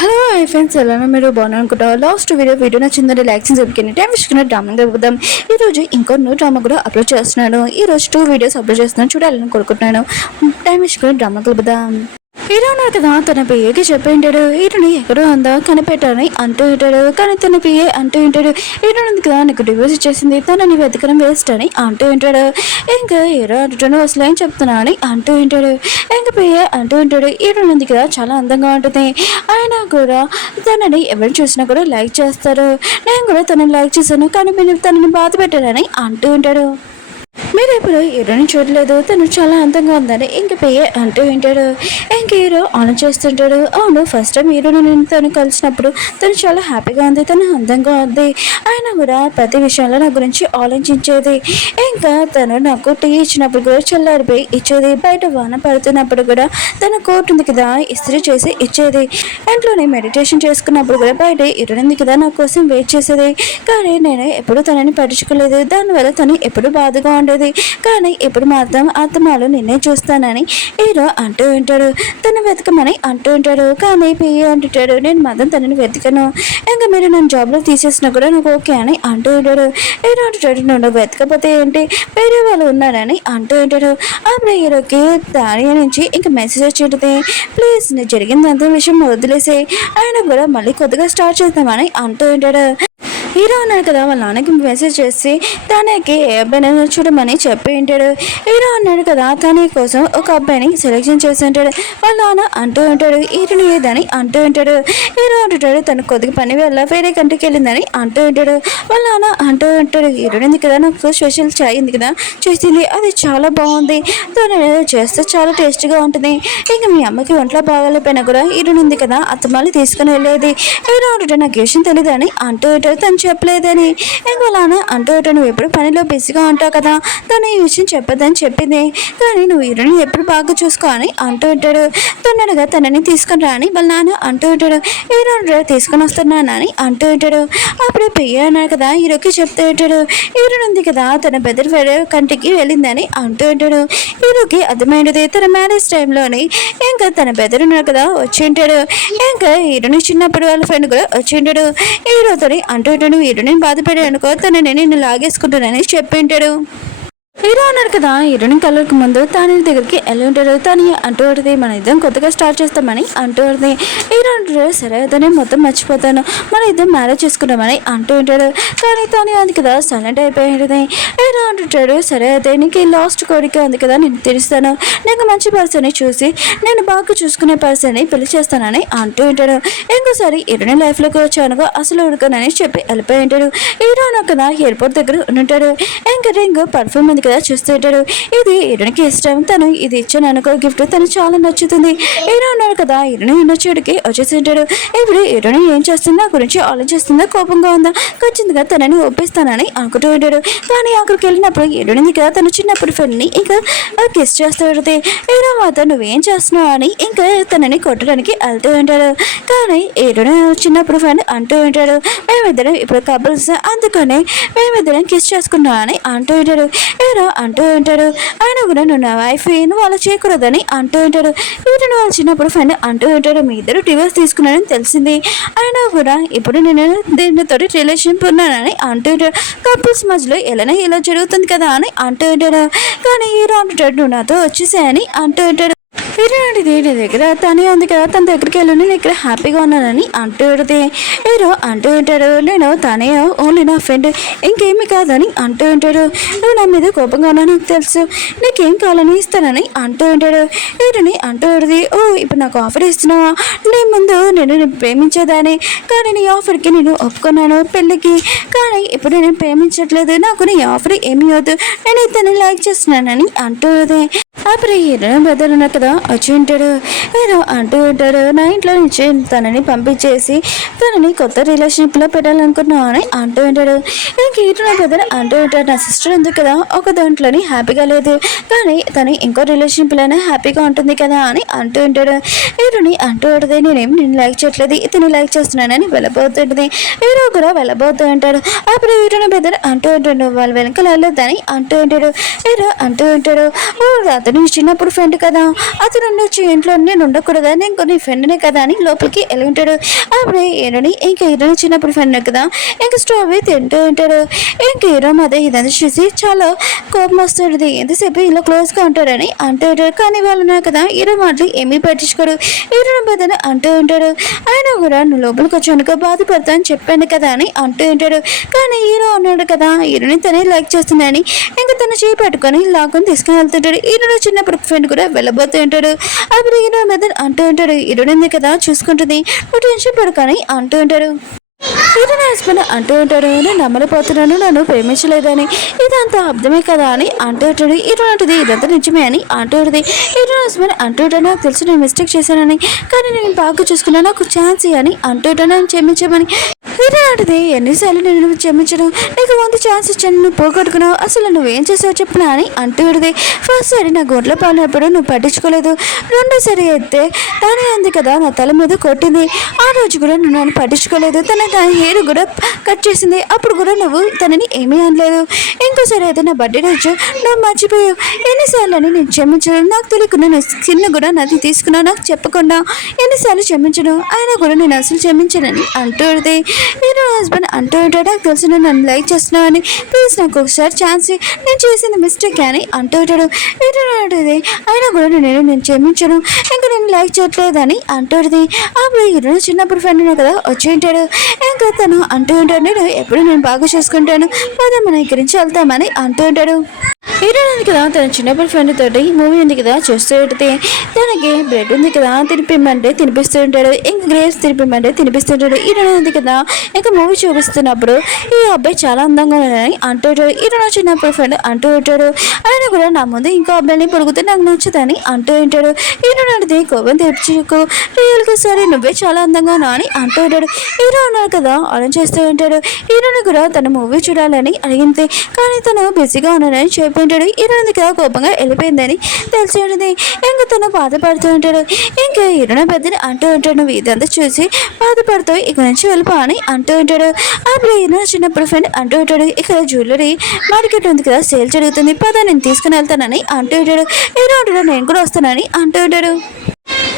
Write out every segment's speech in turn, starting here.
Hello hi friends, ఎలా మీరు బాగున్నారు అనుకుంటా. లాస్ట్ వీడియో నచ్చిందంటే లైక్ చేసి చెప్పుకుని టైం వేసుకున్న డ్రామా చెప్పుదాం. ఈరోజు ఇంకో న్యూ డ్రామా కూడా అప్లోడ్ చేస్తున్నాను. ఈరోజు 2 వీడియోస్ అప్లోడ్ చేస్తున్నాను, చూడాలని కోరుకుంటున్నాను. టైం వేసుకుని డ్రామా కలుపుదాం. హీరో ఉన్నారు కదా, తన పిఏకి చెప్పింటాడు హీరోని ఎక్కడో ఉందా కనిపెట్టాలని అంటూ ఉంటాడు. కానీ తన పిఏ అంటూ ఉంటాడు, హీరో ఉంది కదా నీకు డివోర్స్ ఇచ్చేసింది, తనని వెతకడం వేస్ట్ అని అంటూ ఉంటాడు. ఇంకా హీరో అంటుంటాడు అసలు ఏం చెప్తున్నా అని అంటూ ఉంటాడు. ఇంకా పిఏ అంటూ ఉంటాడు హీరో ఉంది కదా చాలా అందంగా ఉంటుంది, ఆయన కూడా తనని ఎవరు చూసినా కూడా లైక్ చేస్తారు, నేను కూడా తనని లైక్ చేశాను, కానీ మీరు తనని బాధ పెట్టారని అంటూ ఉంటాడు. మీరు ఎప్పుడు హీరోని చూడలేదు, తను చాలా అందంగా ఉందని ఇంక పిఏ అంటూ ఉంటాడు. ఇంక హీరో ఆన్ చేస్తుంటాడు. అవును, ఫస్ట్ టైం హీరోని నేను తను కలిసినప్పుడు తను చాలా హ్యాపీగా ఉంది, తను అందంగా ఉంది, ఆయన కూడా ప్రతి విషయంలో నా గురించి ఆలోచించేది. ఇంకా తను నాకు టీ ఇచ్చినప్పుడు కూడా చల్లారిపోయి ఇచ్చేది, బయట వాన పడుతున్నప్పుడు కూడా తన కోట్ ఉంది కదా ఇస్త్రీ చేసి ఇచ్చేది, ఇంట్లోనే మెడిటేషన్ చేసుకున్నప్పుడు కూడా బయట హీరోని ఉంది కదా నా కోసం వెయిట్ చేసేది. కానీ నేను ఎప్పుడు తనని పట్టించుకోలేదు, దానివల్ల తను ఎప్పుడు బాధగా ఉండేది. కానీ ఇప్పుడు మాత్రం ఆత్మలు నిన్నే చూస్తానని హీరో అంటూ ఉంటాడు. తను వెతకమని అంటూ ఉంటాడు. కానీ పిఏ అంటుంటాడు నేను మాత్రం తనని వెతకను, ఇంకా మీరు నన్ను జాబ్లో తీసేసినా కూడా నాకు ఓకే అని అంటూ ఉంటాడు. హీరో అంటుంటాడు నువ్వు వెతకపోతే ఏంటి, వేరే వాళ్ళు ఉన్నారని అంటూ ఉంటాడు. అప్పుడు హీరోకి దాని నుంచి ఇంకా మెసేజ్ వచ్చేది, ప్లీజ్ నేను జరిగిందంత విషయం వదిలేసే, ఆయన కూడా మళ్ళీ కొద్దిగా స్టార్ట్ చేద్దామని అంటూ ఉంటాడు. హీరో అన్నాడు కదా వాళ్ళ నాన్నకి మెసేజ్ చేసి తనకి ఏ అబ్బాయినైనా చూడమని చెప్పి ఉంటాడు. హీరో అన్నాడు కదా తన కోసం ఒక అబ్బాయిని సెలెక్షన్ చేసి ఉంటాడు. వాళ్ళ నాన్న అంటూ ఉంటాడు హీరోని ఏదని అంటూ ఉంటాడు. హీరో అంటుంటాడు తను కొద్దిగా పని వల్ల వేరే కంట్రీకి వెళ్ళిందని అంటూ ఉంటాడు. వాళ్ళ నాన్న అంటూ ఉంటాడు హీరోని ఉంది కదా నాకు స్పెషల్ చాయ్ ఉంది కదా చేసింది, అది చాలా బాగుంది, తను చేస్తే చాలా టేస్ట్గా ఉంటుంది, ఇంకా మీ అమ్మకి ఒంట్లో బాగాలేపోయినా కూడా హీరోని ఉంది కదా అత్తమాలి తీసుకుని వెళ్ళేది. హీరో అంటుంటే నాకు విషయం తెలియదని అంటూ ఉంటాడు, తను చెప్పలేదని. ఇంకోలానా అంటూ నువ్వు ఎప్పుడు పనిలో బిజీగా ఉంటావు కదా, తను ఈ విషయం చెప్పదని చెప్పింది, కానీ నువ్వు హీరోని ఎప్పుడు బాగా చూసుకో అని అంటూ ఉంటాడు. తొందరగా తనని తీసుకుని రా అని వాళ్ళ నాన్న అంటూ ఉంటాడు. హీరో తీసుకొని వస్తున్నాను అని అంటూ ఉంటాడు. అప్పుడే పియ్య అన్నాడు కదా హీరోకి చెప్తూ ఉంటాడు హీరోని ఉంది కదా తన బెదర్ వేరే కంటికి వెళ్ళిందని అంటూ ఉంటాడు. హీరోకి అర్థమైనది తన మ్యారేజ్ టైంలోని ఇంకా తన బెదర్ ఉన్నాడు కదా వచ్చి ఉంటాడు. ఇంకా హీరోని చిన్నప్పుడు వాళ్ళ ఫ్రెండ్ కూడా వచ్చి ఉంటాడు. హీరోతో అంటూ ఉంటాడు హీరోని బాధపడాడు అనుకో తనని నేను లాగేసుకుంటానని చెప్పింటాడు. హీరో అన్నాడు కదా హీరోని కలర్కి ముందు తన దగ్గరికి వెళ్ళి ఉంటాడు. తను అంటూ ఉంటుంది మన ఇద్దరం కొత్తగా స్టార్ట్ చేస్తామని అంటూ ఉంటుంది. హీరో అంటాడు సరే అతనే మొత్తం మర్చిపోతాను, మన ఇద్దరం మ్యారేజ్ చేసుకుంటామని అంటూ ఉంటాడు. కానీ తను అది కదా సైలెంట్ అయిపోయింది. హీరో అంటుంటాడు సరే అయితే నీకు లాస్ట్ కోరిక ఉంది కదా నేను తెలుస్తాను, నీకు మంచి పర్సన్ని చూసి నేను బాగా చూసుకునే పర్సన్ని పెళ్లి చేస్తానని అంటూ ఉంటాడు. ఇంకోసారి హీరోని లైఫ్లోకి వచ్చానుకో అసలు ఉడకనని చెప్పి వెళ్ళిపోయి ఉంటాడు. హీరో కదా ఎయిర్పోర్ట్ దగ్గర ఉంటాడు. ఇంకా రింగ్ పర్ఫ్యూమ్ ఉంది కదా చూస్తూ ఉంటాడు. ఇది హీరోనికి ఇష్టం, తను ఇది ఇచ్చాను అనుకో గిఫ్ట్ తను చాలా నచ్చుతుంది. హీరో ఉన్నాడు కదా హీరోని నచ్చేడికి వచ్చేసి ఉంటాడు. ఇప్పుడు హీరోని ఏం చేస్తుందా గురించి ఆలోచిస్తుందా, కోపంగా ఉందా, ఖచ్చితంగా తనని ఒప్పిస్తానని అనుకుంటూ ఉంటాడు. కానీ అక్కడికి వెళ్ళినప్పుడు హీరోని కదా తను చిన్నప్పుడు ఫ్రెండ్ని ఇంకా కిస్ చేస్తూ ఉంటుంది. హీరో మాత్రం నువ్వేం చేస్తున్నావు అని ఇంకా తనని కొట్టడానికి వెళ్తూ ఉంటాడు. కానీ హీరోని చిన్నప్పుడు ఫ్రెండ్ అంటూ ఉంటాడు మేమిద్దరం ఇప్పుడు కపుల్స్, అందుకని మేమిద్దరం కిస్ చేసుకున్నాం అని అంటూ ఉంటాడు. అంటూ ఉంటాడు ఆయన కూడా నువ్వు నా వైఫ్ నువ్వు అలా చేయకూడదని అంటూ ఉంటాడు. వీటిని వాళ్ళు చిన్నప్పుడు ఫ్రెండ్ అంటూ ఉంటాడు మీ ఇద్దరు డివోర్స్ తీసుకున్నానని తెలిసింది, ఆయన కూడా ఇప్పుడు నేను దీనితో రిలేషన్షిప్ ఉన్నానని అంటూ ఉంటాడు. కపుల్స్ మధ్యలో ఎలానే ఇలా జరుగుతుంది కదా అని అంటూ ఉంటాడు. కానీ హీరో అంటుంటాడు నువ్వు నాతో వచ్చేసాయని అంటూ ఉంటాడు. హీరో నీ దగ్గర తనే ఉంది కదా తన దగ్గరికి వెళ్ళి నేను ఇక్కడ హ్యాపీగా ఉన్నానని అంటూ ఉంటుంది. హీరో అంటూ ఉంటాడు నేను తనే ఓన్లీ నా ఫ్రెండ్ ఇంకేమి కాదని అంటూ ఉంటాడు. నువ్వు నా మీద కోపంగా ఉన్నా నాకు తెలుసు, నీకేం కావాలని ఇస్తానని అంటూ ఉంటాడు. హీరోని అంటూ ఉంటుంది ఓ ఇప్పుడు నాకు ఆఫర్ ఇస్తున్నావా, నీ ముందు నేను ప్రేమించేదాన్ని కానీ నీ ఆఫర్కి నేను ఒప్పుకున్నాను పెళ్ళికి, కానీ ఇప్పుడు నేను ప్రేమించట్లేదు, నాకు నీ ఆఫర్ ఏమి వద్దు, నేను ఇతన్ని లైక్ చేస్తున్నానని అంటూ అప్పుడు హీరో బ్రదర్ ఉన్నా కదా వచ్చి ఉంటాడు. హీరో అంటూ ఉంటాడు నా ఇంట్లో నుంచి తనని పంపించేసి తనని కొత్త రిలేషన్షిప్లో పెట్టాలనుకున్నావు అని అంటూ ఉంటాడు. ఇంక హీరో బ్రదర్ అంటూ ఉంటాడు నా సిస్టర్ ఉంది కదా ఒక దాంట్లోని హ్యాపీగా లేదు, కానీ తను ఇంకో రిలేషన్షిప్లోనే హ్యాపీగా ఉంటుంది కదా అని అంటూ ఉంటాడు. హీరోని అంటూ ఉంటుంది నేనేం నేను లైక్ చేయట్లేదు ఇతని లైక్ చేస్తున్నానని వెళ్ళబోతుంటుంది. హీరో కూడా వెళ్ళబోతూ ఉంటాడు. అప్పుడు హీరోని బ్రదర్ అంటూ ఉంటాడు వాళ్ళు వెనకాల వెళ్ళొద్దని అంటూ ఉంటాడు. హీరో అంటూ ఉంటాడు ఓ రాత్రి అతను చిన్నప్పుడు ఫ్రెండ్ కదా, అతను వచ్చి ఇంట్లో నేను ఉండకూడదా, నేను కొన్ని ఫ్రెండ్నే కదా అని లోపలికి వెళ్ళి ఉంటాడు. అప్పుడే హీరోని ఇంకా హీరోని చిన్నప్పుడు ఫ్రెండ్ కదా ఇంకా స్ట్రాబెరీ తింటూ ఉంటాడు. ఇంకా హీరో అదే ఇదంతా చూసి చాలా కోపం వస్తుంది. ఎంతసేపు ఇలా క్లోజ్గా ఉంటాడని అంటూ ఉంటాడు. కానీ వాళ్ళు ఉన్నారు కదా హీరో మాటలు ఏమీ పట్టించుకోడు. హీరోని బదని అంటూ ఉంటాడు. ఆయన కూడా నువ్వు లోపలికి వచ్చానుకో బాధపడతా అని చెప్పాను కదా అని అంటూ ఉంటాడు. కానీ హీరో ఉన్నాడు కదా హీరోని తనే లైక్ చేస్తున్నాడని ఇంకా తను చేయి పట్టుకొని లాక్కొని తీసుకుని వెళ్తుంటాడు. హీరో చిన్నప్పుడు ఫ్రెండ్ కూడా వెళ్ళబోతూ ఉంటాడు. అప్పుడు హీరో మీద అంటూ ఉంటాడు, హీరోని కదా చూసుకుంటుంది, నువ్వు టెన్షన్ పడుకొని అంటూ ఉంటాడు. హీరోని హస్బెండ్ అంటూ ఉంటాడు, నేను నమ్మలేకపోతున్నాను, నన్ను ప్రేమించలేదని, ఇదంతా అర్థమే కదా అని అంటూ ఉంటాడు. హీరో అంటుంది ఇదంతా నిజమే అని అంటూ ఉంటుంది. హీరో హస్బెండ్ అంటూ ఉంటాడు, నాకు తెలుసు నేను మిస్టేక్ చేశానని, కానీ నేను బాగా చూసుకున్నాను, నాకు ఛాన్స్ అని అంటూ ఉంటాను, నన్ను క్షమించమని. హీరో అంటుంది ఎన్నిసార్లు నేను నువ్వు క్షమించను, నీకు 100 ఛాన్స్ ఇచ్చాను, నువ్వు పోగొట్టుకున్నావు, అసలు నువ్వేం చేసావు చెప్పినా అని అంటూ ఉంటుంది. ఫస్ట్ సారి నా గొంట్లో పాలినప్పుడు నువ్వు పట్టించుకోలేదు, రెండోసారి అయితే దాని ఉంది కదా నా తల మీద కొట్టింది, ఆ రోజు కూడా నువ్వు నన్ను పట్టించుకోలేదు, తన హెయిర్ కూడా కట్ చేసింది, అప్పుడు కూడా నువ్వు తనని ఏమీ అనలేదు, ఇంకోసారి అయితే నా బర్త్డే రోజు నువ్వు మర్చిపోయావు, ఎన్నిసార్లు అని నేను క్షమించను, నాకు తెలియకుండా నా స్కిన్ కూడా నాది తీసుకున్నావు, నాకు చెప్పకుండా ఎన్నిసార్లు క్షమించను, అయినా కూడా నేను అసలు క్షమించనని అంటూ ఉంటుంది. హీరో హస్బెండ్ అంటూ ఉంటాడు, నాకు తెలుసు నేను నన్ను లైక్ చేస్తున్నావు అని, ప్లీజ్ నాకు ఒకసారి ఛాన్స్, నేను చేసింది మిస్టేక్ అని అంటూ ఉంటాడు. హీరో అంటుంది అయినా కూడా నేను క్షమించను, ఇంకా నేను లైక్ చేయట్లేదని అంటుంది. అప్పుడు హీరో చిన్నప్పుడు ఫ్రెండ్ కదా వచ్చి ఉంటాడు. ఇంకా తను అంటూ ఉంటాడు, నేను బాగా చూసుకుంటాను, పద మన ఇక్కడి నుంచి వెళ్తామని అంటూ ఉంటాడు. హీరో ఉంది కదా తన చిన్నప్పుడు ఫ్రెండ్ తోటి మూవీ ఉంది కదా చూస్తూ ఉంటుంది. తనకి బ్రెడ్ ఉంది కదా తినిపిమ్మంటే తినిపిస్తూ ఉంటాడు, ఇంకా గ్రేప్స్ తినిపిమ్మంటే తినిపిస్తుంటాడు. హీరో ఉంది కదా ఇంకా మూవీ చూపిస్తున్నప్పుడు ఈ అబ్బాయి చాలా అందంగా ఉన్నాడని అంటూ ఉంటాడు. హీరో చిన్నప్పుడు ఫ్రెండ్ అంటూ ఉంటాడు, ఆయన కూడా నా ముందు ఇంకో అబ్బాయిని పొడుగుతే నాకు నచ్చుదని అంటూ ఉంటాడు. హీరో అంటే కోపం తెచ్చుకో, రియల్గా సారీ నువ్వే చాలా అందంగా ఉన్నా అని అంటూ ఉంటాడు. హీరో ఉన్నాడు కదా అలా చేస్తూ ఉంటాడు. హీరోని కూడా తన మూవీ చూడాలని అడిగింది, కానీ తను బిజీగా ఉన్నాడని చెప్పి ఉంటాడు. హీరోని కదా కోపంగా వెళ్ళిపోయిందని తెలిసి ఉంటుంది. ఇంకా తను బాధపడుతూ ఉంటాడు. ఇంకా హీరోని పెద్దని అంటూ ఉంటాడు, నువ్వు ఇదంతా చూసి బాధపడుతూ ఇక్కడ నుంచి వెళ్ళిపో అని అంటూ ఉంటాడు. అప్పుడు హీరో చిన్నప్పుడు ఫ్రెండ్ అంటూ ఉంటాడు, ఇక్కడ జ్యువెలరీ మార్కెట్ ఉంది కదా సేల్ జరుగుతుంది, పద నేను తీసుకుని వెళ్తానని అంటూ ఉంటాడు. హీరో అంటాడు నేను కూడా వస్తానని అంటూ ఉంటాడు.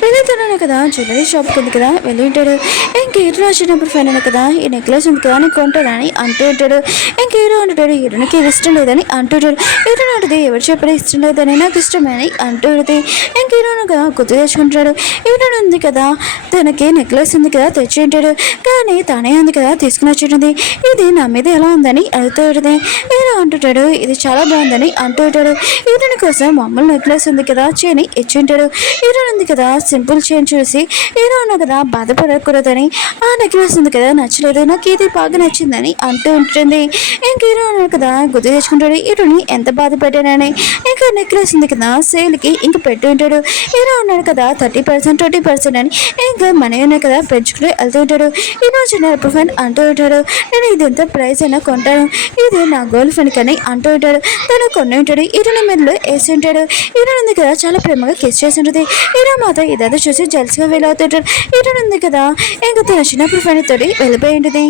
వెళ్ళుతున్నాను కదా జ్యువెలరీ షాప్కి ఉంది కదా వెళ్ళి ఉంటాడు. ఇంక హీరో చిన్నప్పుడు ఫ్రెండ్ అన్న కదా ఈ నెక్లెస్ ఉంది కదా నీకు కొంటానని అంటూ ఉంటాడు. ఇంక హీరో అంటాడు హీరోనికి ఇది ఇష్టం లేదని అంటుంటాడు. హీరో అంటుంది ఎవరు చెప్పడం ఇష్టం లేదని నాకు ఇష్టమని అంటుంది. ఇంక హీరోను కదా గుర్తు తెచ్చుకుంటాడు. హీరో ఉంది కదా తనకి నెక్లెస్ ఉంది కదా తెచ్చి ఉంటాడు, కానీ తనే ఉంది కదా తీసుకుని వచ్చింది, ఇది నా మీద ఎలా ఉందని అడుగుతూ ఉంటుంది. హీరో అంటుంటాడు ఇది చాలా బాగుందని అంటూ ఉంటాడు. హీరోని కోసం మామూలు నెక్లెస్ ఉంది కదా చేయని ఇచ్చి ఉంటాడు. హీరో ఉంది కదా సింపుల్ చైన్ చూసి హీరో ఉన్నా కదా బాధపడకూడదని ఆ నెక్లెస్ ఉంది కదా నచ్చలేదు, నాకు ఇది బాగా నచ్చిందని అంటూ ఉంటుంది. ఇంక హీరో ఉన్నాడు కదా గుర్తు తెచ్చుకుంటాడు హీరోని ఎంత బాధ పెట్టానని. ఇంకా నెక్లెస్ ఉంది కదా సేల్కి ఇంక పెట్టి ఉంటాడు. హీరో ఉన్నాడు కదా 30% 20% అని ఇంకా మనీ ఉన్నాయి కదా పెంచుకుని వెళ్తూ ఉంటాడు. హీరో చిన్న ఫ్రెండ్ అంటూ ఉంటాడు, నేను ఇది ఎంత ప్రైస్ అయినా కొంటాను, ఇది నా గర్ల్ ఫ్రెండ్ కానీ అంటూ ఉంటాడు. తను కొన్ని ఉంటాడు. హీరోని మెడలో వేసి ఉంటాడు. హీరో ఉంది కదా చాలా ప్రేమగా కిస్ చేసి ఉంటుంది. హీరో మాత్రం ఇదంతా చూసి జల్స్గా వెళ్ళవుతుంటాడు. హీరో ఉంది కదా ఇంకా తన చిన్నప్పుడు ఫ్రెండ్ తోటి వెళ్ళిపోయి ఉంటుంది.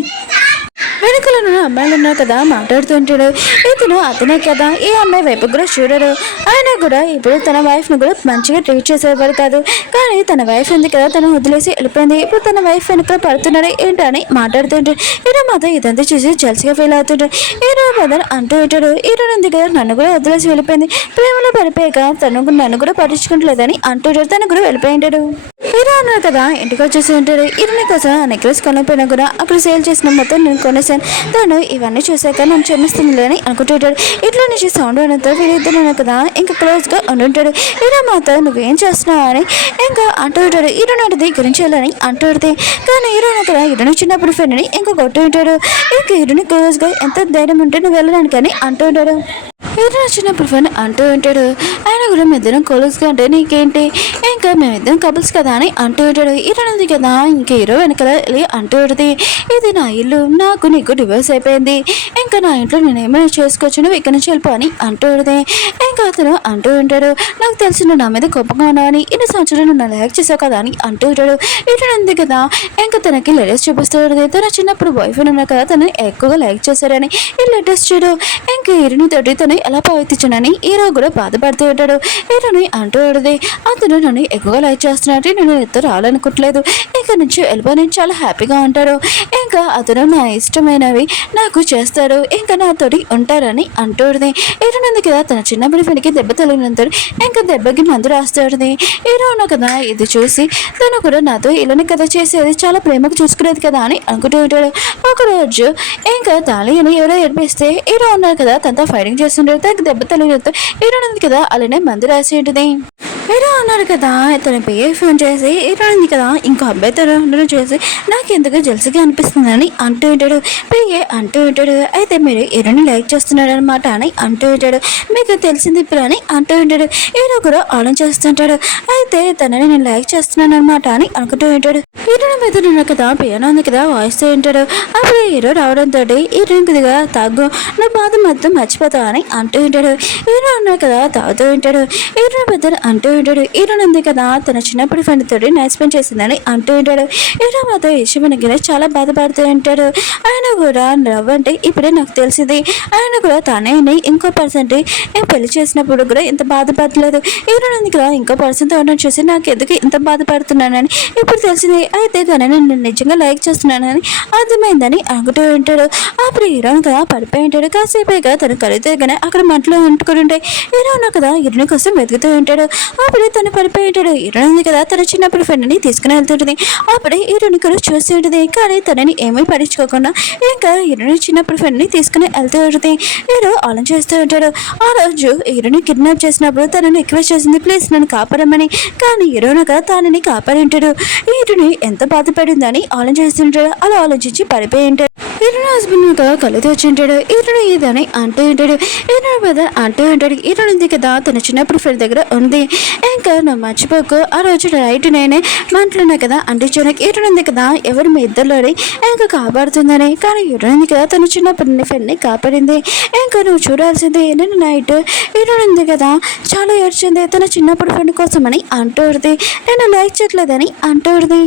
వెనుకలో అమ్మాయిలు ఉన్నారు కదా మాట్లాడుతూ ఉంటాడు. ఇతను అతనే కదా ఈ అమ్మాయి వైపు కూడా చూడడు, ఆయన కూడా ఇప్పుడు తన వైఫ్ని కూడా మంచిగా ట్రీట్ చేసేవాడు కాదు, కానీ తన వైఫ్ ఉంది కదా తను వదిలేసి వెళ్ళిపోయింది, ఇప్పుడు తన వైఫ్ వెనుక పడుతున్నాడు ఏంటని మాట్లాడుతూ ఉంటాడు. హీరో మాత్రం ఇదంతా చూసి జల్స్గా ఫీల్ అవుతుంటాడు. హీరో మదర్ అంటూ ఉంటాడు, హీరో ఉంది కదా నన్ను కూడా వదిలేసి వెళ్ళిపోయింది, ప్రేమలో పడిపోయాక నన్ను కూడా పట్టించుకుంటలేదని అంటుంటాడు. తను కూడా వెళ్ళిపోయి ఉంటాడు. హీరో అన్నాడు కదా ఇంటికి వచ్చేసి ఉంటాడు. హీరోని కోసం నెక్లెస్ కొనపోయినా కూడా అక్కడ సేల్ చేసిన మొత్తం నేను కొనేసాను, తను ఇవన్నీ చూసాక నన్ను క్షమిస్తుంది అని అనుకుంటుంటాడు. ఇట్లా నుంచి సౌండ్ అయినంత వీరిద్దరు కదా ఇంకా క్లోజ్గా ఉండుంటాడు. హీరో మాత్రం నువ్వేం చేస్తున్నావు అని ఇంకా అంటూ ఉంటాడు. హీరో నాటిది గురించి వెళ్ళని అంటూ ఉంటుంది. కానీ హీరో కదా హీరోని చిన్నప్పుడు ఫ్రెండ్ని ఇంకా కొట్టు ఉంటాడు. ఇంకా హీరోని క్లోజ్గా ఎంత ధైర్యం ఉంటే నువ్వు వెళ్ళడానికి అని అంటూ ఉంటాడు. హీరో చిన్నప్పుడు ఫ్రెండ్ అంటూ ఉంటాడు, ఆయన కూడా మేమిద్దరం కొలుసుగా అంటే నీకేంటి ఇంకా మేమిద్దరం కపుల్స్ కదా అని అంటూ ఉంటాడు. హీరో ఉంది కదా ఇంకా హీరో వెనకాల అంటూ ఉంటుంది, ఇది నా ఇల్లు, నాకు నీకు డివోర్స్ అయిపోయింది, ఇంకా నా ఇంట్లో నేను ఏమైనా చేసుకోవచ్చు, నువ్వు ఇక్కడి నుంచి వెళ్ళిపో అని అంటూ ఉంటుంది. ఇంకా అతను అంటూ ఉంటాడు, నాకు తెలిసి నువ్వు నా మీద కోపంగా ఉన్నావని, ఇన్ని సంవత్సరాలు నువ్వు నా లైక్ చేసావు కదా అని అంటూ ఉంటాడు. హీరో ఉంది కదా ఇంకా తనకి లెటర్స్ చూపిస్తూ ఉంటుంది. తన చిన్నప్పుడు బాయ్ ఫ్రెండ్ ఉన్నా కదా తను ఎక్కువగా లైక్ చేశారని ఈ లెటర్స్ చూడు. ఇంకా హీరోని తోటి తను ఎలా ప్రవర్తించానని హీరో కూడా బాధపడుతూ ఉంటాడు. హీరోని అంటూ ఉంటుంది, అతను నన్ను ఎక్కువగా లైక్ చేస్తున్నట్టు నేను ఎత్తు రావాలనుకోవట్లేదు, ఇక్కడ నుంచి వెళ్ళిపోయి చాలా హ్యాపీగా ఉంటాడు, ఇంకా అతను నా ఇష్టమైనవి నాకు చేస్తాడు, ఇంకా నాతోటి ఉంటారని అంటుంది. హీరో ఉంది కదా తన చిన్నప్పటి ఫ్రెండ్కి దెబ్బ తగిలినంతడు ఇంకా దెబ్బకి మందు రాస్తాడుది. హీరో ఉన్న కదా ఇది చూసి తను కూడా నాతో ఇలానే కదా చేసేది, చాలా ప్రేమకు చూసుకునేది కదా అని అనుకుంటూ ఉంటాడు. ఒకరోజు ఇంకా తాళిని ఎవరో ఏడిపిస్తే హీరో ఉన్నారు కదా తనతో ఫైటింగ్ చేస్తుంటాడు, తనకి దెబ్బ తగిలినంత హీరో ఉంది కదా అలానే మందు రాసి ఉంటుంది. హీరో అన్నాడు కదా తన పిఏ ఫోన్ చేసి హీరో ఉంది కదా ఇంకో అబ్బాయితో చేసి నాకు ఎందుకు జల్సిగా అనిపిస్తుందని అంటూ ఉంటాడు. పిఏ అంటూ ఉంటాడు, అయితే మీరు హీరోని లైక్ చేస్తున్నాడు అనమాట అని అంటూ ఉంటాడు. మీకు తెలిసింది ఇప్పుడు అని అంటూ ఉంటాడు. హీరో కూడా ఆలోచిస్తుంటాడు, అయితే తనని నేను లైక్ చేస్తున్నాను అనమాట అని అనుకుంటూ ఉంటాడు. హీరోని మీద ఉన్న కదా పియానో ఉంది కదా వాయిస్తూ ఉంటాడు. అప్పుడు హీరో రావడంతో హీరోయిన్ కొద్దిగా తాగు నా బాధ మొత్తం మర్చిపోతా అని అంటూ ఉంటాడు. హీరో అన్నాడు కదా తాగుతూ ఉంటాడు. హీరో పెద్ద అంటూ ఉంటాడు, హీరోని ఉంది కదా తన చిన్నప్పుడు ఫ్రెండ్ తోటి నైట్ స్పెండ్ చేసిందని అంటూ ఉంటాడు. హీరో మాత్రం విషయం చాలా బాధపడుతూ ఉంటాడు. ఆయన కూడా నవ్వంటే ఇప్పుడే నాకు తెలిసింది, ఆయన కూడా తనే ఇంకో పర్సన్ పెళ్లి చేసినప్పుడు కూడా ఇంత బాధపడలేదు, హీరోని ఉంది కదా ఇంకో పర్సన్తో ఉండడం చూసి నాకు ఎందుకు ఇంత బాధపడుతున్నానని ఇప్పుడు తెలిసింది, అయితే తనని నేను నిజంగా లైక్ చేస్తున్నానని అర్థమైందని అనుకుంటూ ఉంటాడు. అప్పుడు హీరోని కదా పడిపోయి ఉంటాడు. కాసేపేగా తన కలుగుతాయి కానీ అక్కడ మంటలో అంటుకుని ఉంటాయి. హీరోను కదా హీరోని కోసం వెతుకుతూ ఉంటాడు. అప్పుడే తను పడిపోయి ఉంటాడు. హీరోని కదా తన చిన్నప్పుడు ఫ్రెండ్ని తీసుకుని వెళ్తుంటుంది. అప్పుడే హీరోని కూడా చూస్తూ ఉంటుంది, కానీ తనని ఏమీ పట్టించుకోకుండా ఇంకా హీరోని చిన్నప్పుడు ఫ్రెండ్ని తీసుకుని వెళ్తూ ఉంటుంది. హీరో ఆలోచిస్తూ ఉంటాడు. ఆ రోజు హీరోని కిడ్నాప్ చేసినప్పుడు తనని రిక్వెస్ట్ చేసింది ప్లీజ్ నన్ను కాపాడమని, కానీ హీరోని కదా తనని కాపాడి ఉంటాడు. హీరోని ఎంత బాధపడిందని ఆలోచిస్తుంటాడు. అలా ఆలోచించి పడిపోయి ఉంటాడు. హీరోని హస్బెండ్ కదా కళ్ళు తెచ్చి ఉంటాడు. హీరోని ఇదని అంటూ ఉంటాడు. హీరోని మీద అంటూ ఉంటాడు, హీరోని ఉంది కదా తన చిన్నప్పుడు ఫ్రెండ్ దగ్గర ఉంది, ఇంకా నువ్వు మర్చిపోకు ఆ రోజు నైట్ నేనే మంటలున్నా కదా అంటించాను, హీరోని ఉంది కదా ఎవరు మీ ఇద్దరులోని ఇంకా కాపాడుతుందని, కానీ హీరోని ఉంది కదా తన చిన్నప్పుడు ఫ్రెండ్ని కాపాడింది, ఇంకా నువ్వు చూడాల్సింది నేను నైట్ హీరోని ఉంది కదా చాలా ఏడ్చింది తన చిన్నప్పుడు ఫ్రెండ్ కోసం అని అంటూడుది, నేను లైక్ చేయట్లేదని అంటూడుది.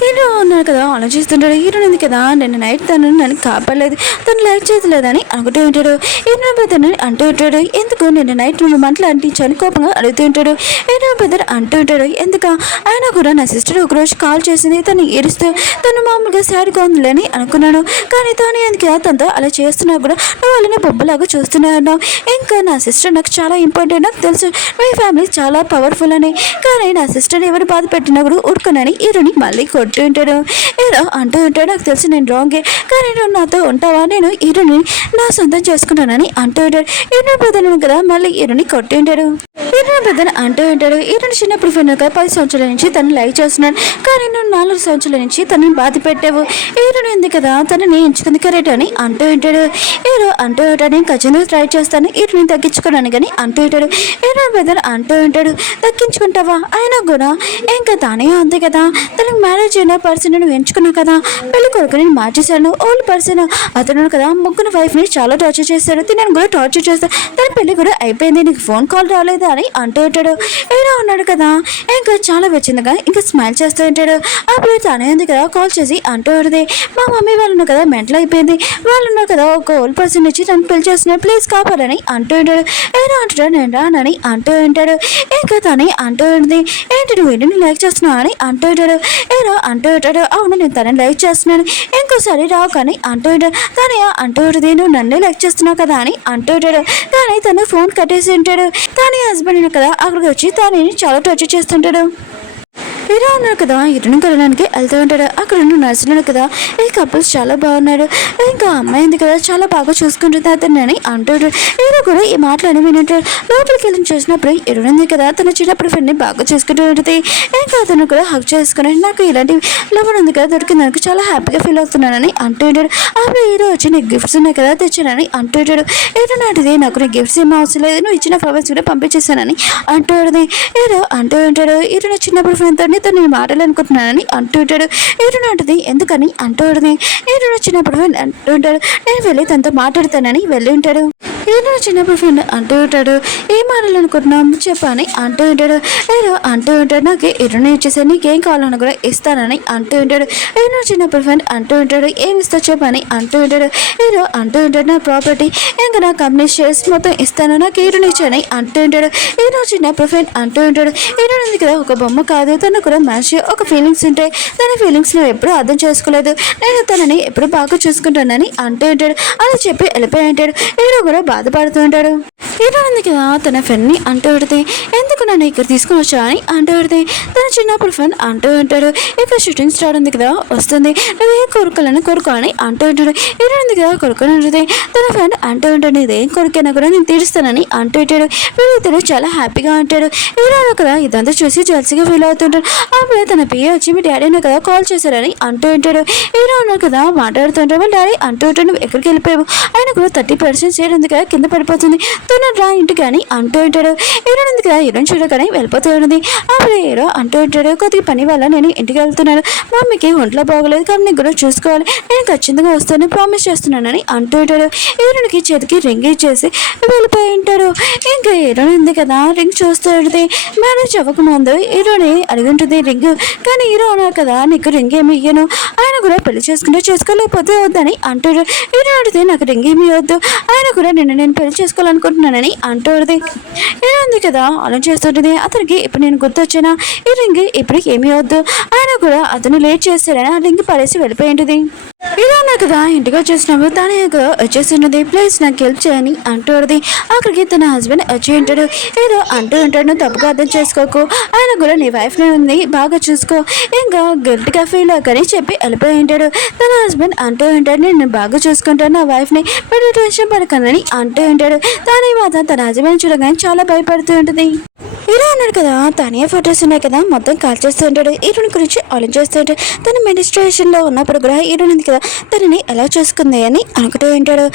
హీరో ఉన్నారు కదా ఆలోచిస్తుంటాడు, హీరోని ఉంది కదా నేను నైట్ తను నన్ను కాపాడలేదు, తను లైక్ చేయలేదని అనుకుంటూ ఉంటాడు. హీరో పెద్దను అంటూ ఉంటాడు, ఎందుకు నేను నైట్ నువ్వు మంటలు అంటించాను కోపంగా అడుగుతూ ఉంటాడు. హీరో పెద్ద అంటూ ఉంటాడు, ఎందుకు ఆయన కూడా నా సిస్టర్ ఒకరోజు కాల్ చేసింది, తను ఏడుస్తూ తను మామూలుగా సాడ్గా ఉందిలేని అనుకున్నాను, కానీ తను ఎందుకు తనతో అలా చేస్తున్నా కూడా నువ్వు వాళ్ళని బొబ్బలాగా చూస్తున్నాను, ఇంకా నా సిస్టర్ నాకు చాలా ఇంపార్టెంట్, నాకు తెలుసు మీ ఫ్యామిలీ చాలా పవర్ఫుల్ అని, కానీ నా సిస్టర్ ఎవరు బాధ పెట్టినా కూడా ఊరుకున్నాను హీరోని మళ్ళీ కొట్టు ఉంటాడు. హీరో అంటూ ఉంటాడు, నాకు తెలిసి నేను రాంగే, కానీ నువ్వు నాతో ఉంటావా, నేను హీరోని నా సొంతం చేసుకుంటానని అంటూ ఉంటాడు. హీరో పెద్దను కదా మళ్ళీ హీరోని కొట్టి ఉంటాడు. హీరో పెద్దను అంటూ ఉంటాడు, హీరోని చిన్నప్పుడు ఫ్రెండ్ 10 సంవత్సరాల నుంచి తను లైక్ చేస్తున్నాడు, కానీ నువ్వు 4 సంవత్సరాల నుంచి తనని బాధ పెట్టావు, హీరోని ఉంది కదా తనని ఎంచుకుంది కరెక్ట్ అని అంటూ ఉంటాడు. హీరో అంటూ ఉంటాడు, నేను ఖచ్చితంగా ట్రై చేస్తాను హీరోని తగ్గించుకోవడానికి కానీ అంటూ ఉంటాడు. హీరో పెద్దను అంటూ ఉంటాడు, తగ్గించుకుంటావా, అయినా కూడా ఇంకా తానే ఉంది కదా తనకు మ్యారేజ్ అయిన పర్సన్ నువ్వు ఎంచుకున్నావు కదా, పెళ్లి కొడుకు నేను మార్చేశాను, ఓల్డ్ పర్సన్ అతను కదా ముగ్గురు వైఫ్ని చాలా టార్చర్ చేస్తాడు, తినను కూడా టార్చర్ చేస్తాడు, తన పెళ్లి కూడా అయిపోయింది, నీకు ఫోన్ కాల్ రాలేదా అని అంటూ ఉంటాడు. హీరో ఉన్నాడు కదా ఇంకా చాలా వచ్చిందిగా ఇంకా స్మైల్ చేస్తూ ఉంటాడు. అప్పుడు తనే ఉంది కదా కాల్ చేసి అంటూ ఉంటుంది, మా మమ్మీ వాళ్ళు కదా మెంటల్ అయిపోయింది, వాళ్ళు ఉన్నారు కదా ఒక ఓల్డ్ పర్సన్ వచ్చి తను పెళ్లి చేస్తున్నారు ప్లీజ్ కాపాడని అంటూ ఉంటాడు. హీరో అంటాడు నేను రానని అంటూ ఉంటాడు. ఇంకా తనే అంటూ ఉంటుంది, ఏంటి నువ్వు ఏంటి లైక్ చేస్తున్నావు అని అంటూ ఉంటాడు. హీరో అంటూ ఉంటాడు, అవును నేను తనని లైక్ చేస్తున్నాను ఇంకోసారి రావు కానీ అంటూ ఉంటాడు. తనే అంటూ ఉంటుంది, నువ్వు నన్నే లైక్ చేస్తున్నావు కదా అని అంటూ ఉంటాడు. కానీ తను ఫోన్ కట్టేసి ఉంటాడు. తన హస్బెండ్ కదా అక్కడికి వచ్చి తనని చాలా టార్చర్ చేస్తుంటాడు. హీరో ఉన్నారు కదా హీరోని కలడానికి వెళ్తూ ఉంటాడు. అక్కడ ఉన్న నర్సులు కదా ఈ కపుల్స్ చాలా బాగున్నాడు, ఇంకా అమ్మాయి ఉంది కదా చాలా బాగా చూసుకుంటుంది అతన్ని అని అంటాడు. హీరో కూడా ఈ మాటలు వింటాడు. లోపలికి వెళ్ళి చూసినప్పుడు హీరోయిన్ ఉంది కదా తన చిన్నప్పుడు ఫ్రెండ్ని బాగా చూసుకుంటూ ఉంటుంది. ఇంకా అతను కూడా హక్ చేసుకుని నాకు ఇలాంటి లవర్ ఉంది కదా దొరికింది నాకు చాలా హ్యాపీగా ఫీల్ అవుతున్నానని అంటూ ఉంటాడు. అప్పుడు హీరో వచ్చి నీకు గిఫ్ట్స్ ఉన్నాయి కదా తెచ్చానని అంటూ ఉంటాడు. హీరో నాటిది నాకు నీ గిఫ్ట్స్ ఏమీ అవసరం లేదు, నువ్వు ఇచ్చిన ఫ్లవర్స్ కూడా పంపించేసానని అంటూ ఉంటుంది. హీరో అంటూ ఉంటాడు, హీరో చిన్నప్పుడు ఫ్రెండ్తో నేను మాటలు అనుకుంటున్నానని అంటూ ఉంటాడు. హీరోని అంటది ఎందుకని అంటూ ఉంటుంది. హీరోని చిన్నప్పుడు అంటూ ఉంటాడు, నేను వెళ్ళి తనతో మాట్లాడతానని వెళ్ళి ఉంటాడు. ఏదో చిన్నప్పుడు ఫ్రెండ్ అంటూ ఉంటాడు, ఏం మాట్లాడాలనుకుంటున్నాం చెప్పని అంటూ ఉంటాడు. ఏదో అంటూ ఉంటాడు, నాకు ఎరుని ఇచ్చేసి నీకేం కావాలని కూడా ఇస్తానని అంటూ ఉంటాడు. ఏదో చిన్నప్పుడు ఫ్రెండ్ అంటూ ఉంటాడు, ఏమి ఇస్తా చెప్పని అంటూ ఉంటాడు. ఏదో అంటూ ఉంటాడు, నా ప్రాపర్టీ ఇంకా నా కంపెనీ షేర్స్ మొత్తం ఇస్తాను, నాకు ఏరుని ఇచ్చానని అంటూ ఉంటాడు. ఏదో చిన్నప్పుడు ఫ్రెండ్ అంటూ ఉంటాడు, ఏదో ఉంది కదా ఒక బొమ్మ కాదు, తను కూడా మనిషి, ఒక ఫీలింగ్స్ ఉంటాయి, తన ఫీలింగ్స్ నువ్వు ఎప్పుడు అర్థం చేసుకోలేదు, నేను తనని ఎప్పుడు బాగా చూసుకుంటానని అంటూ ఉంటాడు. అలా చెప్పి వెళ్ళిపోయి ఉంటాడు. హీరో కూడా బాధపడుతూ ఉంటాడు. హీరో ఉంది కదా తన ఫ్రెండ్ని అంటూ పెడితే, ఎందుకు నన్ను ఇక్కడ తీసుకుని వచ్చా అని అంటూ పెడితే, తన చిన్నప్పుడు ఫ్రెండ్ అంటూ ఉంటాడు, ఇక్కడ షూటింగ్ స్టార్ ఉంది కదా వస్తుంది, నువ్వు ఏ కోరుకోవాలని కోరుకోవాలని అంటూ ఉంటాడు. హీరో ఉంది కదా కొడుకుని ఉంటుంది. తన ఫ్రెండ్ అంటూ ఉంటాడు, ఇదేం కోరికైనా కూడా నేను తీరుస్తానని అంటూ ఉంటాడు. వీళ్ళిద్దరు చాలా హ్యాపీగా ఉంటాడు. హీరో కదా ఇదంతా చూసి జల్సీగా ఫీల్ అవుతుంటాడు. అప్పుడే తన పియ్య వచ్చి మీ డాడీని కదా కాల్ చేశారని అంటూ ఉంటాడు. హీరో ఉన్నారు కదా మాట్లాడుతుంటాడు, వాళ్ళ డాడీ అంటూ ఉంటాడు, నువ్వు ఎక్కడికి వెళ్ళిపోయావు, ఆయన కూడా 30% షేర్ ఉంది కదా కింద పడిపోతుంది, తను రా ఇంటికి అని అంటూ ఉంటాడు. హీరో ఉంది కదా హీరోని చూడగానే వెళ్ళిపోతూ ఉన్నది. అప్పుడే హీరో అంటూ ఉంటాడు, కొద్దిగా పని వల్ల నేను ఇంటికి వెళ్తున్నాను, మమ్మీకి ఒంట్లో బాగోలేదు కానీ కూడా చూసుకోవాలి, నేను ఖచ్చితంగా వస్తాను ప్రామిస్ చేస్తున్నానని అంటూ ఉంటాడు. హీరోనికి చేతికి రింగ్ ఇచ్చేసి వెళ్ళిపోయి ఉంటాడు. ఇంకా హీరోని ఉంది కదా రింగ్ చూస్తూ ఉంటుంది. మ్యారేజ్ అవ్వకముందు హీరోని అడిగి ఉంటుంది రింగ్, కానీ హీరో ఉన్నారు కదా నీకు రింగ్ ఏమి ఇయ్యను, ఆయన కూడా పెళ్లి చేసుకుంటే చేసుకోలేకపోతే వద్దని అంటాడు. హీరో అడిగితే నాకు రింగ్ ఏమి వద్దు, ఆయన కూడా నేను పెళ్లి చేసుకోవాలనుకుంటున్నానని అంటుంది. హీరో ఉంది కదా అలా చేస్తుంటుంది. అతనికి ఇప్పుడు నేను గుర్తొచ్చానా, ఈ రింగ్ ఇప్పుడు ఏమి వద్దు, ఆయన కూడా అతను లేట్ చేస్తాడని ఆ రింగ్ పడేసి వెళ్ళిపోయి ఉంటుంది. హీరో ఉన్నారు కదా ఇంటికి వచ్చేసినప్పుడు తన వచ్చేసినది, ప్లీజ్ నాకు హెల్ప్ చేయని అంటుంది. అక్కడికి తన హస్బెండ్ వచ్చి ఉంటాడు. ఏదో అంటూ ఉంటాడు, నువ్వు తప్పుగా అర్థం చేసుకోకు, ఆయన కూడా నీ వైఫ్ ఉంది బాగా చూసుకో, ఇంకా గిల్ట్గా ఫీల్ అవ్వకని చెప్పి వెళ్ళిపోయి ఉంటాడు. తన హస్బెండ్ అంటూ ఉంటాడు, నేను బాగా చూసుకుంటాను నా వైఫ్ని, పెద్ద టెన్షన్ పడకనని అంటూ ఉంటాడు. దాని మాత్రం తన హస్బెండ్ చూడగానే చాలా భయపడుతూ ఉంటుంది. హీరో అన్నాడు కదా తనే ఫొటోస్ ఉన్నాయి కదా మొత్తం కాల్ చేస్తూ ఉంటాడు. హీరోని గురించి ఆలోచిస్తూ ఉంటాడు. తన మెడిస్ట్రేషన్లో ఉన్నప్పుడు కూడా హీరోని ఉంది కదా తనని ఎలా చూసుకుంది అని అనుకుంటూ ఉంటాడు.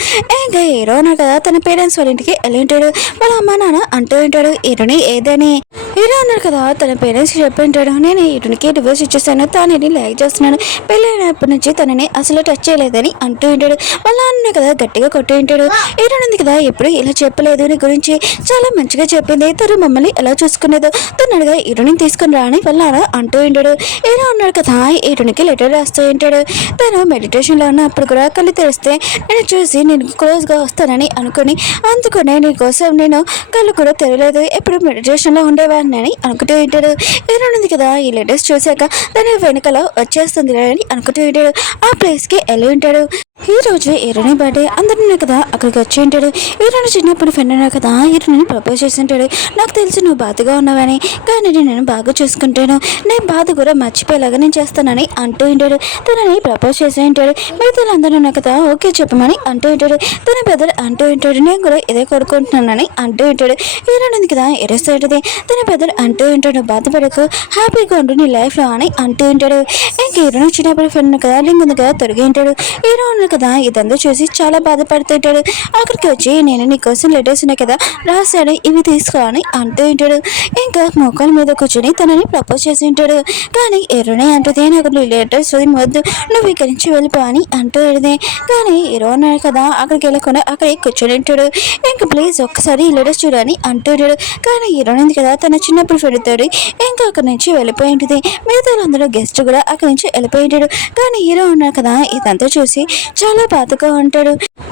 ఇంకా హీరో అన్నాడు కదా తన పేరెంట్స్ వాళ్ళ ఇంటికి వెళ్ళి ఉంటాడు. వాళ్ళ అమ్మ నాన్న అంటూ ఉంటాడు హీరోని ఏదని. హీరో అన్నాడు కదా తన పేరెంట్స్కి చెప్పి ఉంటాడు, నేను హీరోనికి డివోర్స్ ఇచ్చేస్తాను, తనని లైక్ చేస్తున్నాను, పెళ్ళైనప్పటి నుంచి తనని అసలు టచ్ చేయలేదని అంటూ ఉంటాడు. వాళ్ళ అన్న కదా గట్టిగా కొట్టి ఉంటాడు. హీరోని ఉంది కదా ఎప్పుడు ఇలా చెప్పలేదు, నీ గురించి చాలా మంచిగా చెప్పింది, తను మమ్మల్ని ఎలా చూసుకునేదో తనడుగా హీరోని తీసుకుని రాని వాళ్ళ అంటూ ఉంటాడు. హీరో అన్నాడు కదా హీరోనికి లెటర్ రాస్తూ ఉంటాడు. తను మెడిటేషన్లో ఉన్నప్పుడు కూడా కళ్ళు తెరిస్తే నేను చూసి నేను క్లోజ్గా వస్తానని అనుకుని అందుకనే నీకోసం నేను కళ్ళు కూడా తెరలేదు, ఎప్పుడు మెడిటేషన్లో ఉండేవాడిని అని అనుకుంటూ ఉంటాడు. హీరో ఉంది కదా ఈ లెటర్స్ చూశాక తన వెనుకల వచ్చేస్తుంది అని అనుకుంటూ ఉంటాడు. ఆ ప్లేస్కి వెళ్ళి ఉంటాడు. ఈ రోజు హీరోని బర్త్డే, అందరినీ కదా అక్కడికి వచ్చి ఉంటాడు. హీరోని చిన్నప్పుడు ఫ్రెండ్ అన్నా కదా హీరోని ప్రపోజ్ చేసి ఉంటాడు. నాకు తెలిసి నువ్వు బాధగా ఉన్నావని, కానీ నేను బాగా చూసుకుంటాను, నేను బాధ కూడా మర్చిపోయేలాగా నేను చేస్తానని అంటూ ఉంటాడు. తనని ప్రపోజ్ చేసి ఉంటాడు. మిగతా అందరూ ఉన్నా కదా ఓకే చెప్పమని అంటూ ఉంటాడు. తన పెద్దలు అంటూ ఉంటాడు, నేను కూడా ఇదే కోరుకుంటున్నానని అంటూ ఉంటాడు. హీరోని కదా ఎరేస్తూ ఉంటుంది. తన పెద్దలు అంటూ ఉంటాడు, బాధపడకు, హ్యాపీగా ఉండు నీ లైఫ్లో అని అంటూ ఉంటాడు. ఇంక హీరోని చిన్నప్పుడు ఫ్రెండ్ కదా లింగ్ ఉంది కదా తొరిగి ఉంటాడు. హీరో కదా ఇదంతా చూసి చాలా బాధపడుతుంటాడు. అక్కడికి వచ్చి నేను నీకోసం లెటర్స్ ఉన్నాయి కదా రాశాడు, ఇవి తీసుకో అని అంటూ ఉంటాడు. ఇంకా మోకాల మీద కూర్చొని తనని ప్రపోజ్ చేసి ఉంటాడు. కానీ హీరోనే అంటుంది, నాకు నువ్వు లెటర్స్ వద్దు, నువ్వు ఇక్కడి నుంచి వెళ్ళిపో అని అంటూ ఉంటుంది. కానీ హీరో అన్నాడు కదా అక్కడికి వెళ్ళకుండా అక్కడే కూర్చొని ఉంటాడు. ఇంకా ప్లీజ్ ఒక్కసారి ఈ లెటర్స్ చూడని అంటూ ఉంటాడు. కానీ హీరోని కదా తన చిన్నప్పుడు పెడతాడు. ఇంకా అక్కడి నుంచి వెళ్ళిపోయి ఉంటుంది. మిగతా అందరూ గెస్ట్ కూడా అక్కడి నుంచి వెళ్ళిపోయి ఉంటాడు. కానీ హీరో ఉన్నాడు కదా ఇదంతా చూసి చాలా బాధగా ఉంటాడు.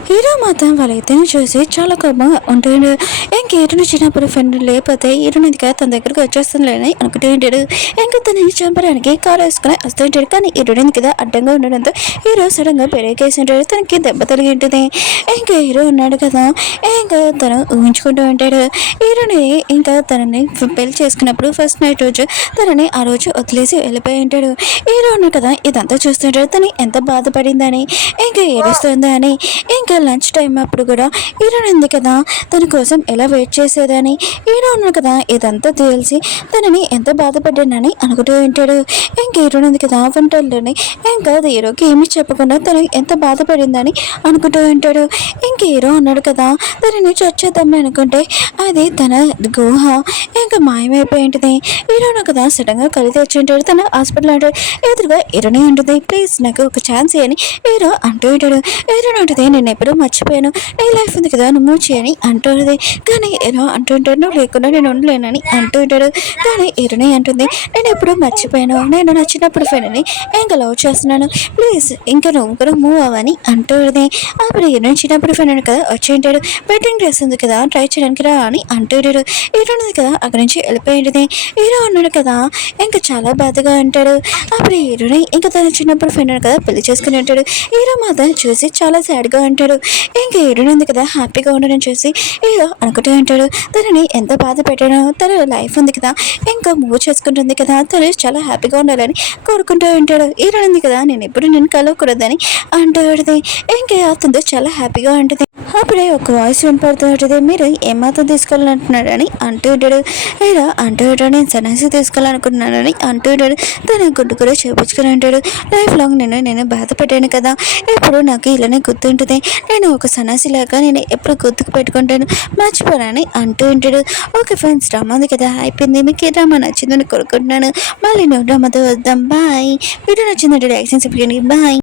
హీరో మాత్రం వాళ్ళిద్దరిని చూసి చాలా కోపంగా ఉంటాడు. ఇంక హీరోని చిన్నప్పుడు ఫ్రెండ్ లేకపోతే హీరోని తన దగ్గరకు వచ్చేస్తుందని అనుకుంటూ ఉంటాడు. ఇంకా తనని చంపడానికి కారు వేసుకుని వస్తూ ఉంటాడు. కానీ హీరోని కదా అడ్డంగా ఉండడంతో హీరో సడన్గా పెరిగేసి ఉంటాడు. తనకి దెబ్బ తగిలి ఉంటుంది. ఇంకా హీరో ఉన్నాడు కదా ఇంకా తను ఊహించుకుంటూ ఉంటాడు. హీరోని ఇంకా తనని పెళ్లి చేసుకున్నప్పుడు ఫస్ట్ నైట్ రోజు తనని ఆ రోజు వదిలేసి వెళ్ళిపోయి ఉంటాడు. హీరో ఉన్నాడు కదా ఇదంతా చూస్తుంటాడు. తను ఎంత బాధపడిందని ఇంకా ఏడుస్తుందా అని. ఇంకా లంచ్ టైం అప్పుడు కూడా హీరోయిన్ ఉంది కదా తన కోసం ఎలా వెయిట్ చేసేదని. హీరో ఉన్నాడు కదా ఇదంతా తెలిసి తనని ఎంత బాధపడ్డానని అనుకుంటూ ఉంటాడు. ఇంకా హీరోయిన్ ఉంది కదా వంటల్లోని ఇంకా హీరోకి ఏమి చెప్పకుండా తను ఎంత బాధపడిందని అనుకుంటూ ఉంటాడు. ఇంక హీరో ఉన్నాడు కదా తనని చచ్చేద్దామని అనుకుంటే అది తన గుహ ఇంకా మాయమైపోయి ఉంటుంది. హీరోను కదా సడన్గా కలిసి వచ్చి ఉంటాడు. తన హాస్పిటల్ అంటాడు. ఎదురుగా హీరోనే ఉంటుంది, ప్లీజ్ నాకు ఒక ఛాన్స్ అని హీరో అంటూ ఉంటాడు. ఏదో నాటిదే నేను ఎప్పుడూ మర్చిపోయాను, నీ లైఫ్ ఉంది కదా నువ్వు చేయని అంటుంది. కానీ ఏదో అంటుంటాడు, నువ్వు లేకుండా నేను ఉండలేనని అంటూ ఉంటాడు. కానీ ఏరుని అంటుంది, నేను ఎప్పుడూ మర్చిపోయాను, నేను నా చిన్నప్పుడు ఫ్రెండ్ని ఇంకా లవ్ చేస్తున్నాను, ప్లీజ్ ఇంకా నువ్వు కూడా మూవ్ అవ్వని అంటుంది. అప్పుడు ఏరుని చిన్నప్పుడు ఫ్రెండ్ కదా వచ్చి ఉంటాడు, వెయిటింగ్ డ్రెస్ ఉంది కదా ట్రై చేయడానికి రా అని అంటుంటాడు. ఏరున్నది కదా అక్కడి నుంచి వెళ్ళిపోయింది. హీరో ఉన్నాడు కదా ఇంకా చాలా బాధగా ఉంటాడు. అప్పుడు హీరోని ఇంకా తన చిన్నప్పుడు ఫ్రెండ్ కదా పెళ్లి చేసుకుని ఉంటాడు. హీరో మాత్రం చూసి చాలా సాడ్గా ఉంటాడు. ఇంకా హీరోని ఉంది కదా హ్యాపీగా ఉండడం చూసి హీరో అనుకుంటూ ఉంటాడు, తనని ఎంత బాధ పెట్టానో, తన లైఫ్ ఉంది కదా ఇంకా మూవ్ చేసుకుంటుంది కదా, తను చాలా హ్యాపీగా ఉండాలని కోరుకుంటూ ఉంటాడు. హీరో ఉంది కదా నేను ఎప్పుడు నేను కలవకూడదని అంటూ ఉంటుంది. ఇంకా అతనితో చాలా హ్యాపీగా ఉంటుంది. అప్పుడే ఒక వాయిస్ వినపడుతూ ఉంటుంది, మీరు ఏమాత్రం తీసుకోవాలంటున్నాడని అంటూ ఉంటాడు. హీరో అంటూ ఉంటాడు, నేను సన్యాసి తీసుకోవాలనుకుంటున్నానని అంటూ ఉంటాడు. తన గుడ్డు కూడా చేపించుకుని ఉంటాడు. లైఫ్ లాంగ్ నేను బాధ పెట్టాను కదా, ఎప్పుడు నాకు ఇలానే గుర్తుంటుంది, నేను ఒక సన్యాసి లాగా నేను ఎప్పుడు గుర్తుకు పెట్టుకుంటాను, మర్చిపోనని అంటూ ఉంటాడు. ఓకే ఫ్రెండ్స్, డ్రామా ఉంది కదా అయిపోయింది. మీకు ఏ డ్రామా నచ్చిందని కోరుకుంటున్నాను. మళ్ళీ నువ్వు డ్రామాతో వద్దాం. బాయ్. వీడియో నచ్చిందంటే యాక్షన్ చెప్పండి. బాయ్.